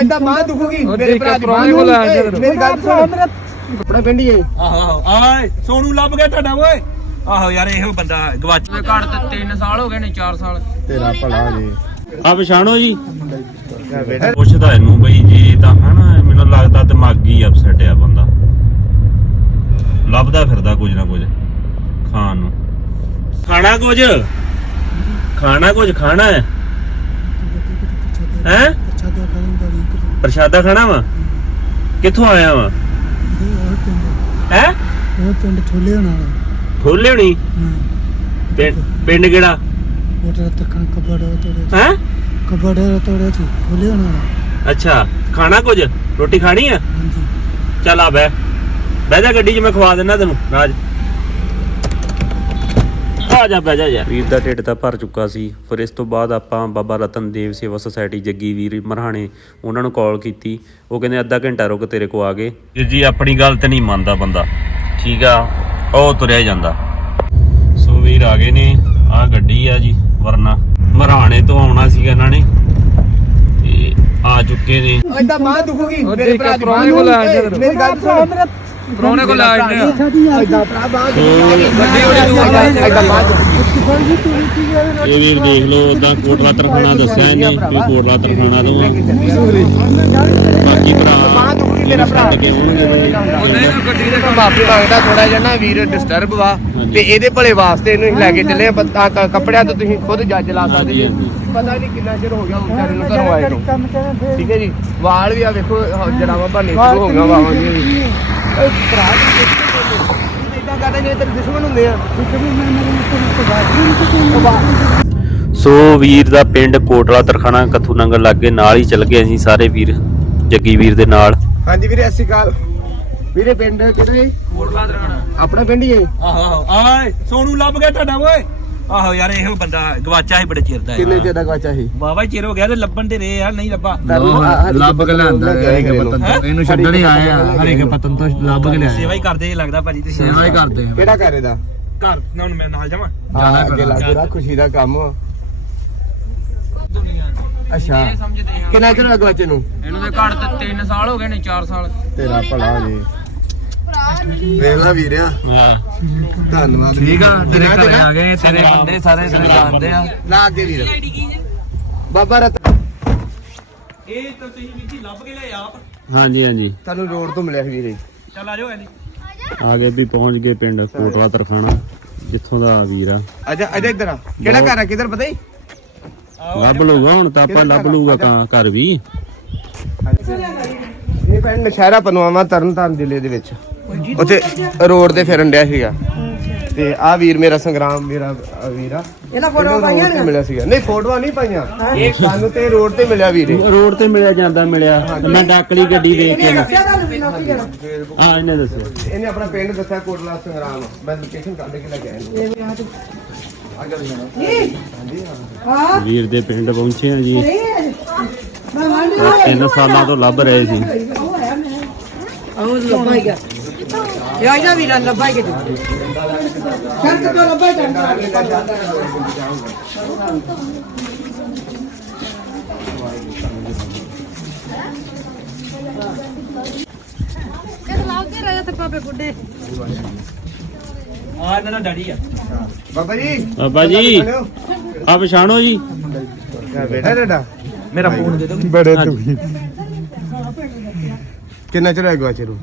ਐਦਾਂ ਬਾਹ ਦੁਖੂਗੀ। ਉਹ ਮੇਰੇ ਠੀਕ ਭਰਾ ਹੈ, ਦੀ ਪ੍ਰਾਹੁਣੇ ਬਾਂਹ ਕੋਲ ਆ ਨੂੰ। ਜਾ ਮੇਰੀ ਗੱਲ ਸੁਣ। ਕੱਪੜਾ ਪਿੰਡੀਏ ਆਹੋ ਆਹੋ। ਆਏ ਸੋਨੂ ਲੱਭ ਗਿਆ ਤੁਹਾਡਾ ਓਏ। ਆਹੋ ਯਾਰ ਇਹੋ ਬੰਦਾ ਗਵਾਚ ਤੇ ਘੱਟ ਤੇ 3 ਸਾਲ ਹੋ ਗਏ ਨੇ 4 ਸਾਲ। ਤੇਰਾ ਭਲਾ ਜੀ। ਆ ਪਛਾਣੋ ਜੀ। ਬੇਟਾ। ਪੁੱਛਦਾ ਇਹਨੂੰ ਬਈ ਜੀ ਤਾਂ ਹਨਾ ਮੈਨੂੰ ਲੱਗਦਾ ਦਿਮਾਗੀ ਅਪਸੈਟ ਆ ਬੰਦਾ। ਲੱਭਦਾ ਫਿਰਦਾ ਕੁਝ ਨਾ ਕੁਝ ਖਾਣ ਨੂੰ। ਖਾਣਾ ਕੁਝ? ਖਾਣਾ ਕੁਝ ਖਾਣਾ ਹੈ? ਹੈ? ਪ੍ਰਸ਼ਾਦਾ ਖਾਣਾ ਵਾ? ਕਿੱਥੋਂ ਆਇਆ ਵਾ? ਹੈ? ਉਹ ਪਿੰਡ ਠੋਲੇ ਹੋਣਾ ਠੋਲੇ ਹੋਣੀ? ਪਿੰਡ ਪਿੰਡ ਕਿਹੜਾ? ਉਹ ਤੇਰਾ ਤੱਕਣ ਕਬੜ ਤੋੜੇ ਹੈ? ਕਬੜ ਤੋੜੇ ਚ ਠੋਲੇ ਹੋਣਾ ਅੱਛਾ ਖਾਣਾ ਕੁਝ? ਰੋਟੀ ਖਾਣੀ ਆ? ਹਾਂਜੀ। ਚੱਲ ਆ ਬਹਿ। ਬਹਿ ਜਾ ਗੱਡੀ 'ਚ ਮੈਂ ਖਵਾ ਦਿੰਦਾ ਤੈਨੂੰ ਰਾਜ ਆ ਜਾ ਬਹਿ ਜਾ ਯਾਰ। ਵੀਰ ਦਾ ਢਿੱਡ ਤਾਂ ਭਰ ਚੁੱਕਾ ਸੀ ਫਿਰ ਇਸ ਤੋਂ ਬਾਅਦ ਆਪਾਂ ਬਾਬਾ ਰਤਨ ਦੇਵ ਸੇਵਾ ਸੁਸਾਇਟੀ ਜੱਗੀ ਵੀਰ ਮਰਹਾਣੇ ਉਹਨਾਂ ਨੂੰ ਕਾਲ ਕੀਤੀ। ਉਹ ਕਹਿੰਦੇ ਅੱਧਾ ਘੰਟਾ ਰੁਕ ਤੇਰੇ ਕੋ ਆ ਗਏ। ਜੀ ਆਪਣੀ ਗੱਲ ਤੇ ਨਹੀਂ ਮੰਨਦਾ ਬੰਦਾ। ਠੀਕ ਆ ਉਹ ਤੁਰਿਆ ਹੀ ਜਾਂਦਾ। ਸੋ ਵੀਰ ਆ ਗਏ ਨੇ ਆ ਗੱਡੀ ਆ ਜੀ ਵਰਨਾ। ਮਰਹਾਣੇ ਤੋਂ ਆਉਣਾ ਸੀਗਾ ਇਹਨਾਂ ਨੇ ਤੇ ਆ ਚੁੱਕੇ ਨੇ। ਐਦਾਂ ਬਾਹ ਦੁਖੂਗੀ ਭਰਾ ਦੀ ਮੇਰੀ ਗੱਲ ਸੁਣ। ਆ। ਐਦਾਂ ਭਰਾ ਬਾਹ ਗੱਡੀ ਬੜੀ ਦੂਰ ਜਾਂਦੀ ਐਦਾਂ ਬਾਹ ਇਹ ਵੀਰ ਦੇਖ ਲਓ ਉਦਾਂ ਕੋਟਲਾ ਤਰਖਾਣਾ ਦੱਸਿਆ ਇਹਨੇ ਕਿ ਕੋਟਲਾ ਤਰਖਾਣਾ ਤੋਂ ਆ। ਬਾਕੀ ਭਰਾ ਮੇਰਾ ਭਰਾ। ਕੇ ਬਈ। ਉਹਨੇ ਗੱਡੀ ਦੇ ਮਾਫੀ ਮੰਗਦਾ ਥੋੜਾ ਜਿਹਾ ਨਾ ਵੀਰ ਡਿਸਟਰਬ ਵਾ ਤੇ ਇਹਦੇ ਭਲੇ ਵਾਸਤੇ ਇਹਨੂੰ ਅਸੀਂ ਲੈ ਕੇ ਚੱਲੇ ਆ। ਕ- ਕੱਪੜਿਆਂ ਤੋਂ ਤੁਸੀਂ ਖੁਦ ਜੱਜ ਲਾ ਸਕਦੇ ਜੀ। ਪਤਾ ਨਹੀਂ ਕਿੰਨਾ ਚਿਰ ਹੋ ਗਿਆ ਉਹ ਵਿਚਾਰੇ ਨੂੰ ਘਰੋਂ ਆਏ ਨੂੰ। ਕੰਮ ਕਰਨ ਫੇਰ। ਠੀਕ ਹੈ ਜੀ। ਵਾਲ ਵੀ ਆ ਵੇਖੋ ਜੜਾਵਾਂ ਭਰਨੇ ਸ਼ੁਰੂ ਹੋ ਵੀ। ਓਏ ਭਰਾ ਇਦਾਂ ਕਰਦੇ ਨੇ ਤੇਰੇ ਦੁਸ਼ਮਣ ਹੁੰਦੇ ਆ ਸੋ ਵੀਰ ਦਾ ਪਿੰਡ ਕੋਟਲਾ ਤਰਖਾਣਾ ਕਥੂ ਨੰਗਲ ਲਾਗੇ ਨਾਲ ਹੀ ਚੱਲ ਗਏ ਅਸੀਂ ਸਾਰੇ ਵੀਰ ਜੱਗੀ ਵੀਰ ਦੇ ਨਾਲ। ਹਾਂਜੀ ਵੀਰੇ ਸਤਿ ਸ਼੍ਰੀ ਅਕਾਲ। ਵੀਰੇ ਪਿੰਡ ਕਿਹੜਾ ਹੈ ਕੋਟਲਾ ਦਰਗਾਣਾ ਆਪਣਾ ਪਿੰਡ ਹੀ ਹੈ ਆਹੋ ਆਹੋ। ਆਏ ਸੋਨੂ ਲੱਭ ਗਿਆ ਤੁਹਾਡਾ ਓਏ। ਆਹੋ ਯਾਰ ਇਹੋ ਬੰਦਾ ਗਵਾਚਾ ਸੀ ਬੜੇ ਚਿਰ ਦਾ ਕਿੰਨੇ ਚਿਰ ਦਾ ਗਵਾਚਾ ਸੀ? ਵਾਵਾ ਚਿਰ ਹੋ ਗਿਆ ਤੇ ਲੱਭਣ ਦੇ ਰਹੇ ਆ ਨਹੀਂ ਲੱਭਾ। ਲੱਭ ਕੇ ਲਿਆਂਦਾ ਹਰੇਕ ਪਤਨ ਹੈਂ? ਇਹਨੂੰ ਛੱਡਣ ਹੀ ਆਏ ਆ ਹਰੇਕ ਪਤਨ ਤੋਂ ਲੱਭ ਕੇ ਲਿਆਏ। ਸੇਵਾ ਹੀ ਕਰਦੇ ਜੇ ਲੱਗਦਾ ਭਾਜੀ ਤੁਸੀਂ। ਸੇਵਾ ਹੀ ਕਰਦੇ ਆ। ਕਿਹੜਾ ਘਰ ਇਹਦਾ? ਘਰ ਨਾ ਹੁਣ ਮੈਂ ਨਾਲ ਜਾਵਾਂ। ਹਾਂ ਅੱਗੇ ਲੱਗ ਰਿਹਾ ਖੁਸ਼ੀ ਦਾ ਕੰਮ। ਅੱਛਾ। ਕਿੰਨਾ ਚਿਰ ਗਵਾਚੇ ਨੂੰ? ਇਹਨੂੰ ਤੇ ਘੱਟ ਤੇ 3 ਸਾਲ ਹੋ ਗਏ ਨੇ 4 ਸਾਲ। ਤੇਰਾ ਭਲਾ ਜੀ। ਵੇਲਾ ਵੀਰਿਆ। ਹਾਂ। ਧੰਨਵਾਦ ਠੀਕ ਆ ਤੇਰੇ ਘਰੇ? ਆ ਗਏ ਤੇਰੇ ਬੰਦੇ ਸਾਰੇ ਤੇਰੇ ਜਾਣਦੇ ਆ। ਲਾ ਅੱਗੇ ਵੀਰ ਬਾਬਾ ਰਤ ਇਹ ਤਾਂ ਤੁਸੀਂ ਵੀਰ ਜੀ ਲੱਭ ਕੇ ਲੈ ਆਪ। ਹਾਂਜੀ ਹਾਂਜੀ। ਤੁਹਾਨੂੰ ਰੋਡ ਤੋਂ ਮਿਲਿਆ ਸੀ ਵੀਰੇ। ਚੱਲ ਆ ਜਾਓ ਐਲੀ ਆ ਗਏ ਵੀ ਪਹੁੰਚ ਗਏ ਪਿੰਡ ਕੋਟਲਾ ਤਰਖਾਣਾ ਜਿੱਥੋਂ ਦਾ ਵੀਰ ਆ। ਅੱਛਾ ਅੱਛਾ ਇੱਧਰ ਆ। ਕਿਹੜਾ ਘਰ ਆ ਕਿਧਰ ਪਤਾ ਹੀ ਲੱਭ ਲੂਗਾ ਹੁਣ ਤਾਂ ਆਪਾਂ ਲੱਭ ਲੂਗਾ ਕਾਂ ਘਰ ਵੀ। ਇਹ ਪਿੰਡ ਨਸ਼ਹਿਰਾ ਪਨਵਾਵਾ ਤਰਨਤਾਰਨ ਜ਼ਿਲ੍ਹੇ ਦੇ ਵਿੱਚ। ਉੱਥੇ ਰੋਡ ਤੇ ਫਿਰਨ ਡਿਆ ਸੀਗਾ। ਤੇ ਆ ਵੀਰ ਮੇਰਾ ਸੰਗਰਾਮ ਮੇਰਾ ਅ, ਵੀਰ ਆ। ਇਹਨਾਂ ਫੋਟੋਆਂ ਪਾਈਆਂ ਮਿਲਿਆ ਸੀਗਾ। ਨਹੀਂ ਫੋਟੋਆਂ ਨਹੀਂ ਪਾਈਆਂ। ਇਹ ਸਾਨੂੰ ਤੇ ਰੋਡ ਤੇ ਮਿਲਿਆ ਵੀਰੇ ਰੋਡ ਤੇ ਮਿਲਿਆ ਜਾਂਦਾ ਮਿਲਿਆ। ਤੇ ਮੈਂ ਡਾਕਲੀ ਗੱਡੀ ਦੇਖ ਕੇ ਹਾਂ ਇਹਨੇ ਦੱਸਿਆ। ਇਹਨੇ ਆਪਣਾ ਪਿੰਡ ਦੱਸਿਆ ਕੋਟਲਾ ਸੰਗਰਾਮ। ਮੈਂ ਲੋਕੇਸ਼ਨ ਕੱਢ ਕੇ ਲੈ ਕੇ ਆਇਆ ਇਹਨੂੰ। ਵੀਰ। ਦੇ ਪਿੰਡ ਪਹੁੰਚੇ ਆ ਜੀ। ਤਿੰਨ ਸਾਲਾਂ ਤੋਂ ਲੱਭ ਰਹੇ ਸੀ। ਇਹ ਆਇਆ ਗਿਆ। ਆ ਇਹਨਾਂ ਦਾ ਡੈਡੀ ਆ ਬਾਬਾ ਜੀ। ਬਾਬਾ ਜੀ। ਆ ਪਛਾਣੋ ਜੀ। ਕਿਆ ਬੇਟਾ ਤੁਹਾਡਾ? ਮੇਰਾ ਫੋਨ ਦੇ ਦਿਓ। ਬੜੇ ਦੁਖੀ। ਕਿੰਨਾ ਚਿਰ ਹੋਇਆ ਗਵਾਚੇ ਨੂੰ?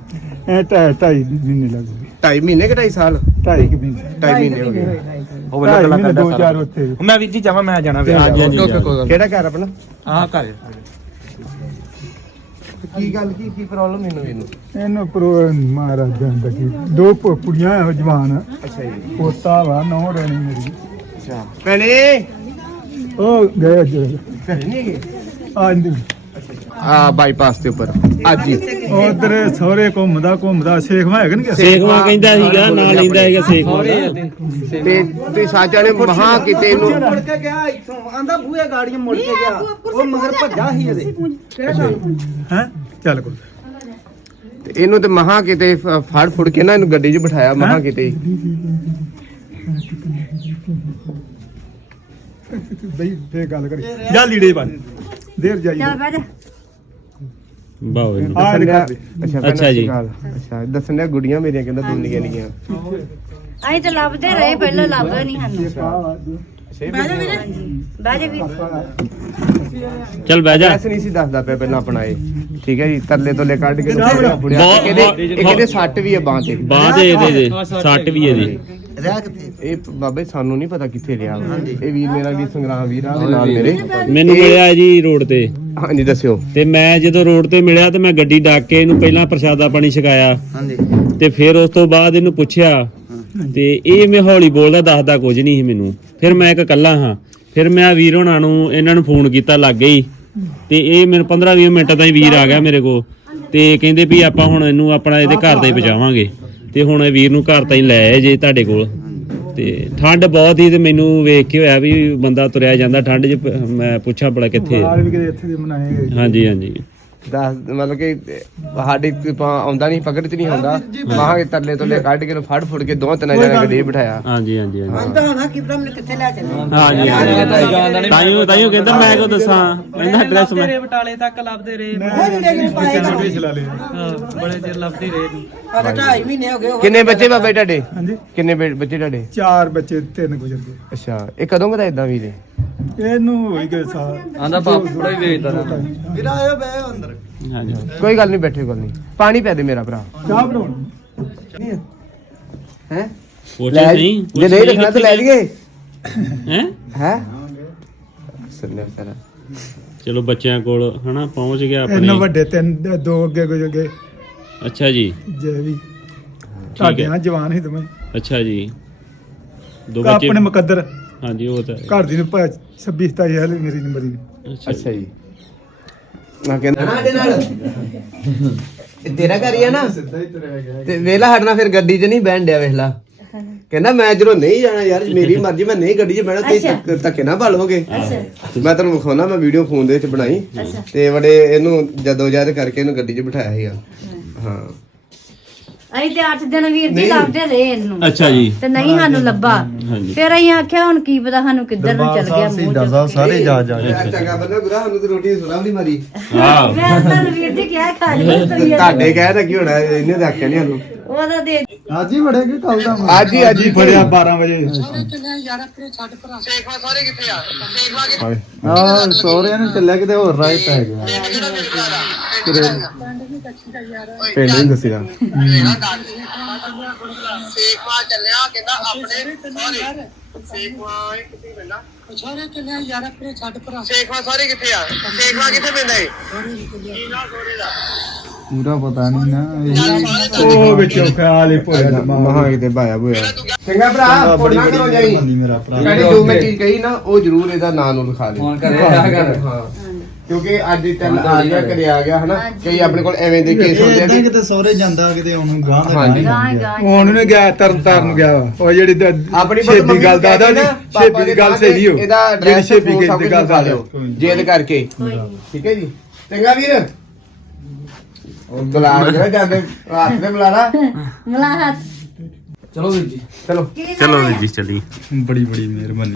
ਐ ਢਾਈ ਢਾਈ ਮਹੀਨੇ ਲੱਗੂਗੇ ਢਾਈ ਮਹੀਨੇ ਕਿ ਢਾਈ ਸਾਲ? ਢਾਈ ਕੁ ਮਹੀਨੇ। ਢਾਈ ਮਹੀਨੇ ਹੋ ਗਏ। ਉਹ ਢਾਈ ਮਹੀਨੇ ਦੋ ਚਾਰ ਉੱਥੇ। ਮੈਂ ਵੀਰ ਜੀ ਜਾਵਾਂ ਮੈਂ ਜਾਣਾ ਵੇ। ਕਿਹੜਾ ਘਰ ਆਪਣਾ। ਆਹ ਘਰ ਕੀ ਗੱਲ ਕੀ ਕੀ ਪ੍ਰੋਬਲਮ ਇਹਨੂੰ ਇਹਨੂੰ? ਇਹਨੂੰ ਪ੍ਰੋ ਮਹਾਰਾਜ ਜਾਣਦਾ ਕੀ ਦੋ ਪੁ- ਕੁੜੀਆਂ ਜਵਾਨ ਅੱਛਾ ਜੀ। ਪੋਤਾ ਵਾ ਨੌ ਰਹਿਣੀ ਮੇਰੀ। ਅੱਛਾ। ਭੈਣੇ! ਉਹ ਗਏ ਅੱਜ। ਭੈਣੇ ਨਹੀਂ ਅੱਜ ਆ ਬਾਈਪਾਸ ਦੇ ਉੱਪਰ। ਅੱਜ ਹੀ। ਉਧਰ ਸਹੁਰੇ ਘੁੰਮਦਾ ਘੁੰਮਦਾ ਸੇਖਵਾ ਹੈਗਾ ਨੀ ਸੇਖਵਾ ਕਹਿੰਦਾ ਸੀਗਾ ਨਾਲ ਲੈਂਦਾ ਸੀਗਾ ਸੇਖਵਾ ਤੇ। ਤੇ ਸਾਜਾ ਨੇ ਮਹਾ ਕਿਤੇ ਇਹਨੂੰ ਮੁੜ ਕੇ ਗਿਆ ਇੱਥੋਂ ਆਂਦਾ ਬੂਹੇ ਗਾੜੀਆਂ ਮੁੜ ਕੇ ਗਿਆ। ਉਹ ਮਗਰ ਭੱਜਾ ਸੀ ਇਹਦੇ। ਹੈ? ਚੱਲ ਕੋਈ। ਤੇ ਇਹਨੂੰ ਤੇ ਮਹਾ ਕਿਤੇ ਫੜ ਫੁੜ ਕੇ ਨਾ ਇਹਨੂੰ ਗੱਡੀ 'ਚ ਬਿਠਾਇਆ ਮਹਾ ਕਿਤੇ। ਬਈ ਤੇ ਗੱਲ ਕਰੀ ਜਾ ਲੀੜੇ ਬਣ ਦੇਰ ਜਾਈ ਚੱਲ ਬੈਠ ਦੱਸਣ ਡਿਆ- ਅੱਛਾ ਅੱਛਾ ਜੀ। ਸਤਿ ਸ਼੍ਰੀ ਅਕਾਲ। ਅੱਛਾ ਦੱਸਣ ਡਿਆ ਗੁੜੀਆਂ ਮੇਰੀਆਂ ਕਹਿੰਦਾ ਦੋ ਨਿੱਕੀਆਂ ਨਿੱਕੀਆਂ। ਅਸੀਂ ਤਾਂ ਲੱਭਦੇ ਰਹੇ ਪਹਿਲਾਂ ਲੱਭਦਾ ਨਹੀਂ ਸਾਨੂੰ। ਬਹਿ ਜਾ ਵੀਰ। ਚੱਲ ਬਹਿ ਜਾ। ਐਸੇ ਨਹੀਂ ਸੀ ਦੱਸਦਾ ਪਿਆ ਪਹਿਲਾਂ ਆਪਣਾ ਇਹ। ਠੀਕ ਹੈ ਜੀ ਤਰਲੇ ਤੋਲੇ ਕੱਢ ਕੇ ਬੁੜਿਆ ਬਹੁਤ- ਕਹਿੰਦੇ ਬਹੁਤ- ਇਹ ਕਹਿੰਦੇ ਸੱਟ ਵੀ ਹੈ ਬਾਂਹ ਤੇ? ਬਾਅਦ ਇਹਦੇ ਦੇ ਸੱਟ ਵੀ ਇਹਦੀ। ਇਹ ਬਾਬੇ ਸਾਨੂੰ ਨਹੀਂ ਪਤਾ ਕਿੱਥੇ ਲਿਆ ਵਾ। ਇਹ ਵੀਰ ਮੇਰਾ ਵੀਰ ਸੰਗਰਾਮ ਵੀਰ ਆ ਉਹਦੇ ਨਾਲ ਮੇਰੇ। ਮੈਨੂੰ ਮਿਲਿਆ ਜੀ ਰੋਡ ਤੇ। ਹਾਂਜੀ ਦੱਸਿਓ। ਤੇ ਮੈਂ ਜਦੋਂ ਰੋਡ ਤੇ ਮਿਲਿਆ ਤੇ ਮੈਂ ਗੱਡੀ ਡਾਕ ਕੇ ਇਹਨੂੰ ਪਹਿਲਾਂ ਪ੍ਰਸ਼ਾਦਾ ਪਾਣੀ ਛਕਾਇਆ। ਤੇ ਫਿਰ ਉਸ ਤੋਂ ਬਾਅਦ ਇਹਨੂੰ ਪੁੱਛਿਆ ਤੇ ਇਹ ਮੈਂ ਹੌਲੀ ਬੋਲਦਾ ਦੱਸਦਾ ਕੁਝ ਨਹੀਂ ਸੀ ਮੈਨੂੰ। ਫਿਰ ਮੈਂ ਇੱਕ ਇਕੱਲਾ ਹਾਂ। ਫਿਰ ਮੈਂ ਆ ਵੀਰ ਹੋਣਾ ਨੂੰ ਇਹਨਾਂ ਨੂੰ ਫੋਨ ਕੀਤਾ ਲੱਗ ਗਈ ਤੇ ਇਹ ਮੈਨੂੰ 15 20 ਮਿੰਟ ਦਾ ਹੀ ਵੀਰ ਆ ਗਿਆ ਮੇਰੇ ਕੋਲ। ਤੇ ਕਹਿੰਦੇ ਵੀ ਆਪਾਂ ਹੁਣ ਇਹਨੂੰ ਆਪਣਾ ਇਹਦੇ ਘਰ ਹੀ ਪਹੁੰਚਾਵਾਂਗੇ। ਤੇ ਹੁਣ ਇਹ ਵੀਰ ਨੂੰ ਘਰ ਤਾਂ ਹੀ ਲੈ ਆਏ ਜੇ ਤੁਹਾਡੇ ਕੋਲ। ਤੇ ਠੰਡ ਬਹੁਤ ਹੀ ਤੇ ਮੈਨੂੰ ਵੇਖ ਕੇ ਹੋਇਆ ਵੀ ਬੰਦਾ ਤੁਰਿਆ ਜਾਂਦਾ। ਠੰਡ 'ਚ ਮੈਂ ਪੁੱਛਾਂ ਬੜਾ ਕਿੱਥੇ। ਹਾਂਜੀ ਹਾਂਜੀ। ਦੱਸ ਮਤਲਬ ਕਿ ਸਾਡੇ ਆਉਂਦਾ ਨਹੀਂ ਪਕੜ ਚ ਨਹੀਂ ਹੁੰਦਾ ਮਾਹਾਂ ਕੇ ਤਰਲੇ ਤੋਲੇ ਕੱਢ ਕੇ ਇਹਨੂੰ ਫੜ ਫੁੜ ਕੇ ਦੋ ਤਿੰਨ ਜਣੇ ਗੱਡੀ ਬਿਠਾਇਆ। ਹਾਂਜੀ ਹਾਂਜੀ ਹਾਂਜੀ। ਤਾਂ ਹੋਣਾ ਕਿ ਮੈਨੂੰ ਕਿੱਥੇ ਲੈ ਚੱਲੇ। ਹਾਂਜੀ ਤਾਈਓ ਤਾਈਓ ਕਹਿੰਦਾ ਮੈਂ ਕੋ ਦੱਸਾਂ? ਕਹਿੰਦਾ ਐਡਰੈਸ ਮੈਂ। ਬਟਾਲੇ ਤੱਕ ਲੱਭਦੇ ਰਹੇ। ਉਹ ਜਿਹੜੇ ਜਿਹੜੇ ਪਾਏ ਲਿਆ ਬੜੇ ਚਿਰ ਲੱਭਦੇ ਰਹੇ ਆ ਢਾਈ ਮਹੀਨੇ ਹੋ ਗਏ ਕਿੰਨੇ ਬੱਚੇ ਬਾਬੇ ਤੁਹਾਡੇ? ਹਾਂਜੀ। ਕਿੰਨੇ ਬੱਚੇ ਤੁਹਾਡੇ? ਚਾਰ ਬੱਚੇ ਤਿੰਨ ਗੁਜ਼ਰ ਗਏ। ਅੱਛਾ ਇਹ ਕਦੋਂ ਕਦਾ ਇਦਾਂ ਵੀਰੇ ਇਹਨੂੰ ਹੋਈ ਗਏ ਸਾਲ ਆਂਦਾ ਬਾਪ ਥੋੜਾ ਹੀ ਵੇਚਦਾ ਹਾਂਜੀ। ਕੋਈ ਗੱਲ ਨਹੀਂ ਬੈਠੇ ਕੋਈ ਨਹੀਂ। ਪਾਣੀ ਪੈ ਦੇ ਮੇਰਾ ਭਰਾ। ਚਾਹ ਬਣਾਉਣੀ। ਹੈ? ਲੈ ਨਹੀਂ ਜੇ ਨਹੀਂ ਰੱਖਣਾ ਤਾਂ ਲੈ ਲਈਏ। ਹੈ? ਹੈ? ਸੁਣਨੇ ਸਾਰਾ ਚਲੋ ਬੱਚਿਆਂ ਕੋਲ ਹਨਾ ਪਹੁੰਚ ਗਿਆ ਇਹਨਾਂ ਆਪਣੇ ਵੱਡੇ ਤਿੰਨ ਦੋ ਅੱਗੇ ਗੁਜ਼ਰ ਗਏ ਅੱਛਾ ਜੀ। ਜੇ ਵੀ। ਤੁਹਾਡੇ ਨਾਲ ਜਵਾਨ ਹੀ ਤੁਮੇ ਅੱਛਾ ਜੀ। ਦੋ ਬੱਚੇ ਆਪਣੇ ਮੁਕੱਦਰ। ਹਾਂਜੀ ਉਹ ਤਾਂ। ਘਰ ਦੀ ਨੂੰ 26 27 ਹਾਲੇ ਮੇਰੀ ਨੰਬਰ ਹੀ ਅੱਛਾ ਜੀ। ਮੈਂ ਕਹਿੰਦਾ ਸਾਡੇ ਨਾਲ। ਇਹ ਤੇਰਾ ਘਰ ਹੀ ਆ ਨਾ? ਤੇ ਵੇਲਾ ਹਟਣਾ ਫਿਰ ਗੱਡੀ 'ਚ ਨਹੀਂ ਬਹਿਣ ਡਿਆ ਵੇਖਲਾ ਕਹਿੰਦਾ ਮੈਂ ਜਦੋਂ ਨਹੀਂ ਜਾਣਾ ਯਾਰ ਮੇਰੀ ਮਰਜ਼ੀ ਮੈਂ ਨਹੀਂ ਗੱਡੀ 'ਚ ਬਹਿਣਾ ਤੇ ਧੱਕੇ ਨਾ ਭਾਲੋਗੇ ਮੈਂ ਤੈਨੂੰ ਵਿਖਾਉਣਾ ਮੈਂ ਵੀਡੀਓ ਫੋਨ ਦੇ ਵਿੱਚ ਬਣਾਈ। ਤੇ ਬੜੇ ਇਹਨੂੰ ਜਦੋਂ ਜਦ ਕਰਕੇ ਇਹਨੂੰ ਗੱਡੀ 'ਚ ਬਿਠਾਇਆ ਸੀਗਾ। ਹਾਂ। ਅਸੀਂ ਤੇ 8 ਦਿਨ ਵੀਰ ਜੀ ਲੱਭਦੇ ਰਹੇ ਇਹਨੂੰ। ਅੱਛਾ ਜੀ। ਤੇ ਨਹੀਂ ਸਾਨੂੰ ਲੱਭਾ। ਫਿਰ ਅਸੀਂ ਆਖਿਆ ਹੁਣ ਕੀ ਪਤਾ ਸਾਨੂੰ ਕਿੱਧਰ ਨੂੰ ਚੱਲ ਗਿਆ ਮੂੰਹ ਚੁੱਕ ਕੇ। ਸਾਰੇ ਜਾ ਜਾ ਚੰਗਾ ਬੰਦਾ ਗੁਰਾ ਸਾਨੂੰ ਤੇ ਰੋਟੀ ਸੁਣਾ ਨਹੀਂ ਮਾਰੀ। ਮੈਂ ਤੁਹਾਨੂੰ ਵੀਰ ਜੀ ਕਿਹਾ ਖਾ ਲਈ ਤੁਹਾਡੇ ਕਹਿ ਤਾਂ ਕੀ ਹੋਣਾ ਇਹਨੇ ਤਾਂ ਆਖਿਆ ਨਹੀਂ ਸਾਨੂੰ। ਉਹਦਾ ਦੇ ਅੱਜ ਹੀ ਬੜੇ ਕਿ ਕੱਲ ਦਾ ਅੱਜ ਹੀ ਅੱਜ ਹੀ। ਫੜਿਆ 12 ਵਜੇ। ਹਾਂ ਸੋਹਰਿਆਂ ਨੂੰ ਚੱਲਿਆ ਕਿਤੇ ਹੋਰ ਰਾਹ ਪੈ ਗਿਆ। ਪਿੰਡ ਨਹੀਂ ਦੱਸਿਆ ਸੇਖਵਾ ਚੱਲਿਆ ਕਹਿੰਦਾ ਆਪਣੇ ਸਾਰੇ ਸੇਖਵਾ ਕਿੱਥੇ ਪੈਂਦਾ ਸਾਰੇ ਚੱਲਿਆ ਯਾਰ ਆਪਣੇ ਛੱਡ ਭਰਾ। ਸੇਖਵਾ ਸਾਰੇ ਕਿੱਥੇ ਆ? ਸੇਖਵਾ ਕਿੱਥੇ ਪੈਂਦਾ ਏ? ਪੂਰਾ ਪਤਾ ਨਹੀਂ ਨਾ ਉਹ ਵਿੱਚੋਂ ਖਿਆਲ ਹੀ ਭੁੱਲ ਦਿਮਾਗ ਮਹਾਂ ਕਿਤੇ ਭਾਇਆ ਹੋਇਆ ਚੰਗਾ ਭਰਾ ਫੋਨ ਕਰੋ ਜਾਈ। ਕੜੀ ਜੋ ਮੈਂ ਚੀਜ਼ ਕਹੀ ਨਾ ਉਹ ਜ਼ਰੂਰ ਇਹਦਾ ਨਾਂ ਨੂੰ ਲਿਖਾ ਦੇ। ਹਾਂ। ਕਿਉਂਕਿ ਅੱਜ ਚੱਲ ਆ ਗਿਆ ਘਰੇ ਆ ਗਿਆ ਹਨਾ? ਕਈ ਆਪਣੇ ਕੋਲ ਐਵੇਂ ਦੇ ਕੇਸ ਹੁੰਦੇ ਆ ਕਿਤੇ ਸਹੁਰੇ ਜਾਂਦਾ ਕਿਤੇ ਉਹਨੂੰ ਗਾਂ ਗਾਂ ਗਾਂ ਹੁਣ ਨੇ ਗਿਆ ਤਰਨ ਤਾਰਨ ਗਿਆ ਵਾ। ਉਹ ਜਿਹੜੀ ਦ- ਆਪਣੀ ਸ਼ੇਪੀ ਗੱਲ ਦਾ ਦਾ ਸ਼ੇਪੀ ਦੀ ਗੱਲ ਸਹੀ ਹੋ। ਇਹਦਾ ਜਿਹੜੀ ਫੋਨ ਸਭ ਦੀ ਗੱਲ ਦਾ ਲਿਓ ਜੇਲ ਕਰਕੇ। ਠੀਕ ਹੈ ਜੀ। ਚੰਗਾ ਵੀਰ। ਉਹ ਬੁਲਾ ਜਿਹੜਾ ਜਾਂਦੇ ਚਲੋ ਵੀਰ ਜੀ। ਚਲੋ। ਚਲੋ ਜੀ ਚਲੀ ਬੜੀ ਬੜੀ ਮਿਹਰਬਾਨੀ।